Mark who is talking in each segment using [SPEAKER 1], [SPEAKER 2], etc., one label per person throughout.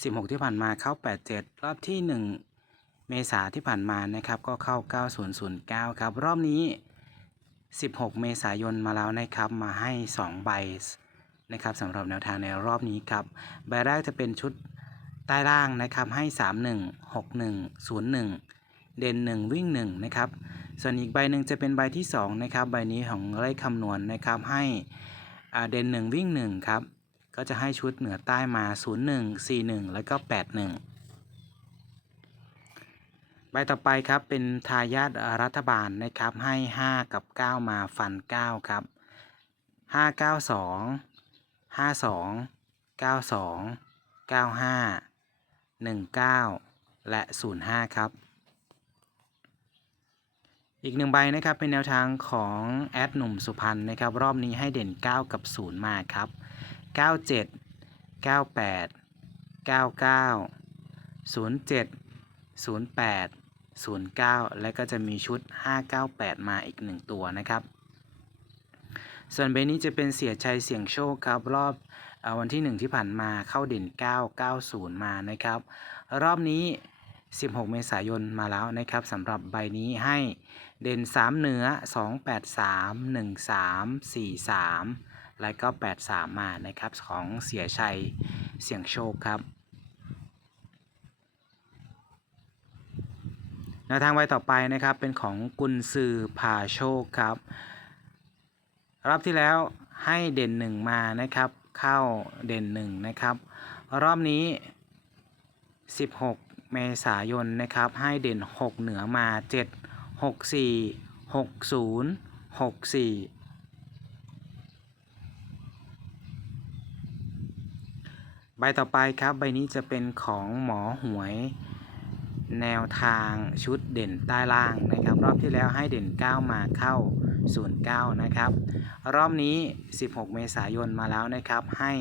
[SPEAKER 1] 16 ที่ผ่านมาเข้า 87 รอบที่ 1 เมษาที่ผ่านมานะครับก็เข้า 9009 ครับ รอบนี้ 16 เมษายนมาแล้วนะครับมาให้ 2 ใบนะครับสำหรับแนวทางในรอบนี้ครับ ใบแรกจะเป็นชุดใต้ล่างนะครับให้ 31 61 01 เด่น 1 วิ่ง 1 นะครับ ส่วนอีกใบหนึ่งจะเป็นใบที่ 2 นะครับ ใบนี้ของเลขคำนวณนะครับให้อ่าเด่น 1 วิ่ง 1 ครับ ก็จะให้ชุดเหนือใต้มา 01 41 แล้วก็ 81 ใบต่อไปครับเป็นทายาทรัฐบาลนะครับให้ 5 กับ 9 มาฟัน 9 ครับ 5 9 2 52 92 95 19 และ 05 ครับ อีกหนึ่งใบนะครับเป็นแนวทางของแอดหนุ่มสุพรรณนะครับ รอบนี้ให้เด่น 9 กับ 0 มาครับ 97 98 99 07 08 09 และก็จะมีชุด 598 มาอีก 1 ตัวนะครับ ส่วนใบนี้จะเป็นเสียชัยเสี่ยงโชคครับ รอบวันที่ 1 ที่ผ่านมาเข้าเด่น 990 มานะครับ รอบนี้ 16 เมษายนมาแล้วนะครับสำหรับใบนี้ให้เด่น 3 เหนือ 283 13 43 และก็ 83 มานะครับของเสียชัยเสียงโชคครับแนวทางใบต่อไปนะครับเป็นของกุนซือพาโชคครับรอบที่แล้วให้เด่นหนึ่งมานะครับ เข้าเด่นหนึ่งนะครับ รอบนี้ 16 เมษายนนะครับ ให้เด่น 6 เหนือมา 7 6 4 6 0 6 4 ใบต่อไปครับใบนี้จะเป็นของหมอหวยแนวทางชุดเด่นใต้ล่างนะครับ รอบที่แล้วให้เด่น 9 มาเข้า 09 นะครับ รอบนี้ 16 เมษายนมาแล้วนะครับ ให้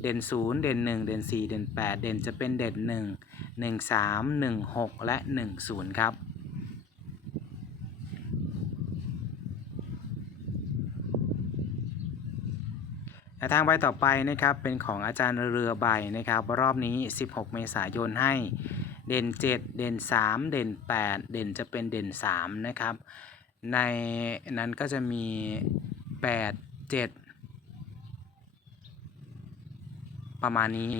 [SPEAKER 1] เด่น 0 เด่น 1 เด่น 4 เด่น 8 เด่นจะเป็นเด่น 1 1 3 1 6 และ 1 0 ครับ แนวทางใบต่อไปนะครับเป็นของอาจารย์เรือใบนะครับ รอบนี้ 16 เมษายนให้เด่น 7 เด่น 3 เด่น 8 เด่นจะเป็นเด่น 3 นะครับ ในนั้นก็จะมี 8 7 ประมาณนี้